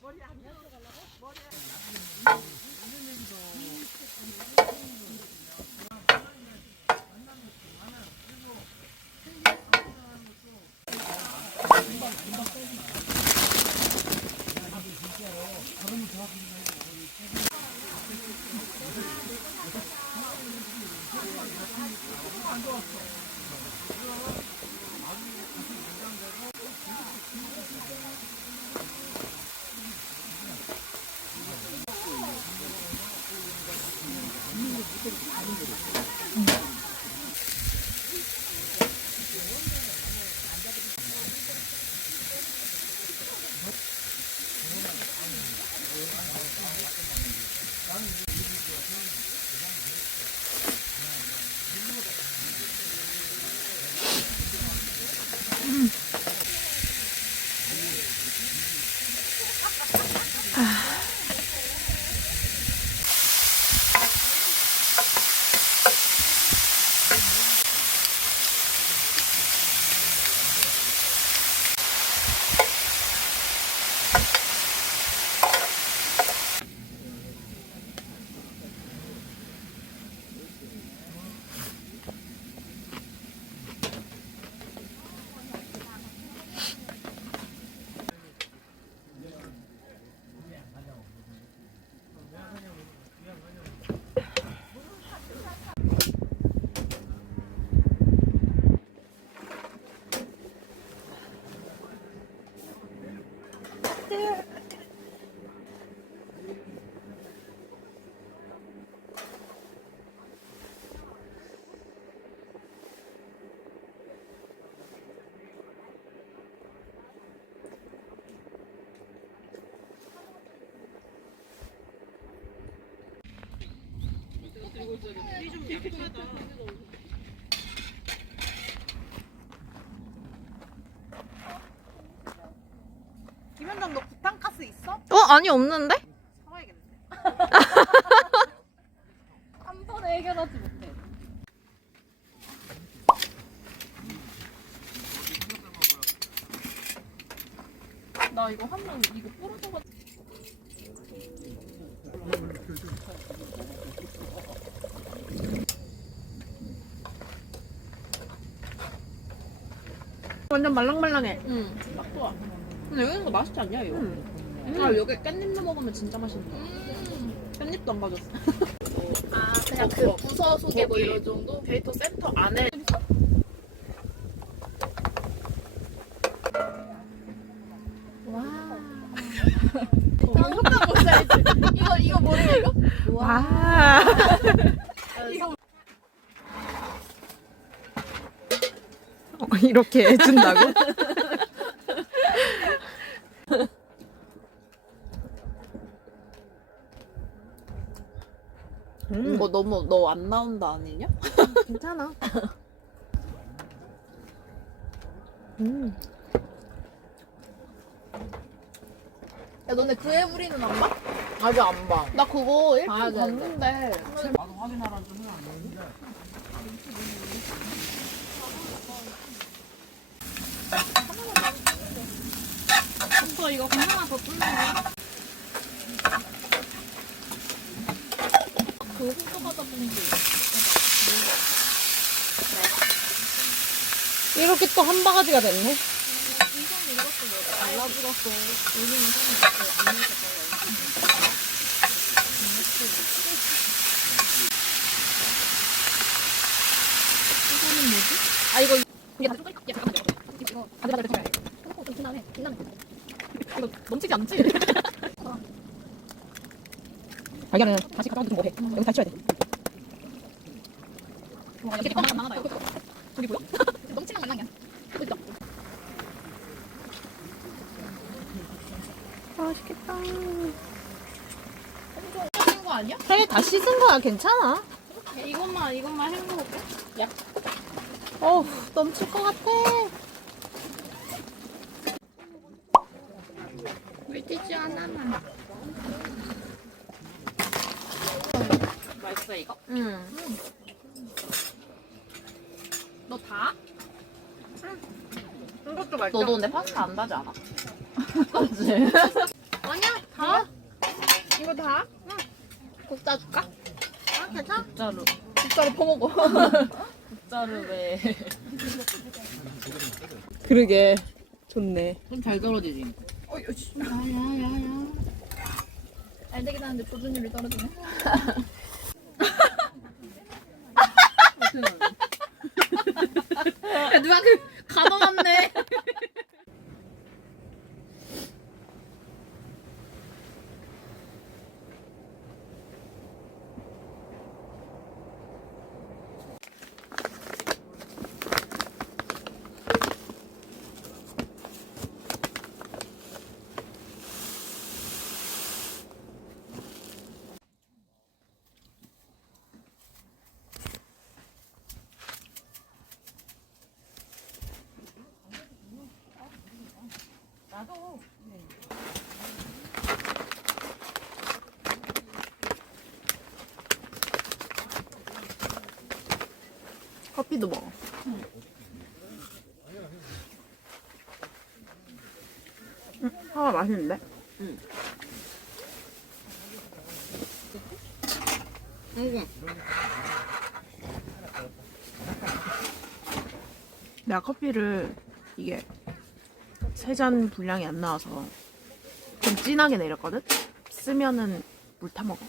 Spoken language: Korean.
머리 안 열어달라고? 머리 안 열어달라고? Mm. 김현정 너 부탄가스 있어? 어 아니 없는데? 사와야겠네. 한 번에 해결하지 못해. 나 이거 한 번 이거 부러져가지고. 완전 말랑말랑해. 응. 딱 좋아. 근데 여기 있는 거 맛있지 않냐 이거? 아 여기 깻잎도 먹으면 진짜 맛있다. 깻잎도 안 가졌어. 아 그냥 그 부서 소개 뭐 이런 정도? 데이터 센터 안에 살지. 이거 이거 뭐지 이거? 와. 이거 어, 이렇게 해준다고? 음, 이거 너무 너 안 나온다 아니냐? 괜찮아. 음. 야 너네 그 애 부리는 안 봐? 아직 안 봐. 나 그거 일찍 되는데. 봤는데. 나도 확인하라 좀 해야 안 되는데. 오빠 이거 하나 더 뚫는 그 보는 게 이렇게 또 한 바가지가 됐네. 이것도 뭐. 여기는. 이거는 뭐지? 아 이거 이게 다시 야 잠깐만 이거. 어, 좀 넘치지 않지? 발견은 다시 가져가도 좀 뭐해. 여기 다시 쳐야 돼. 와, 이렇게 뭐야? 넘치는? 맛있겠다. 거 아니야? 다 씻은 거야. 괜찮아. 이것만 이것만 헹궈볼게. 어우, 넘칠 것 같아. 물티슈 하나만. 맛있어 이거? 응. 너 다? 이것도 맛있어. 너도 근데 파스타 안 다지 않아? 그지? 아니야 이거 다? 국 짜줄까? 아, 괜찮아? 진짜로. 국자로 퍼먹어. 진짜로 왜. 그러게. 좋네. 좀 잘 떨어지지. 알되긴 하는데 조준율이 떨어지네. 커피도 먹어. 응, 하나 맛있는데? 내가 커피를 이게 세 잔 분량이 안 나와서 좀 진하게 내렸거든? 쓰면은 물 타 먹어.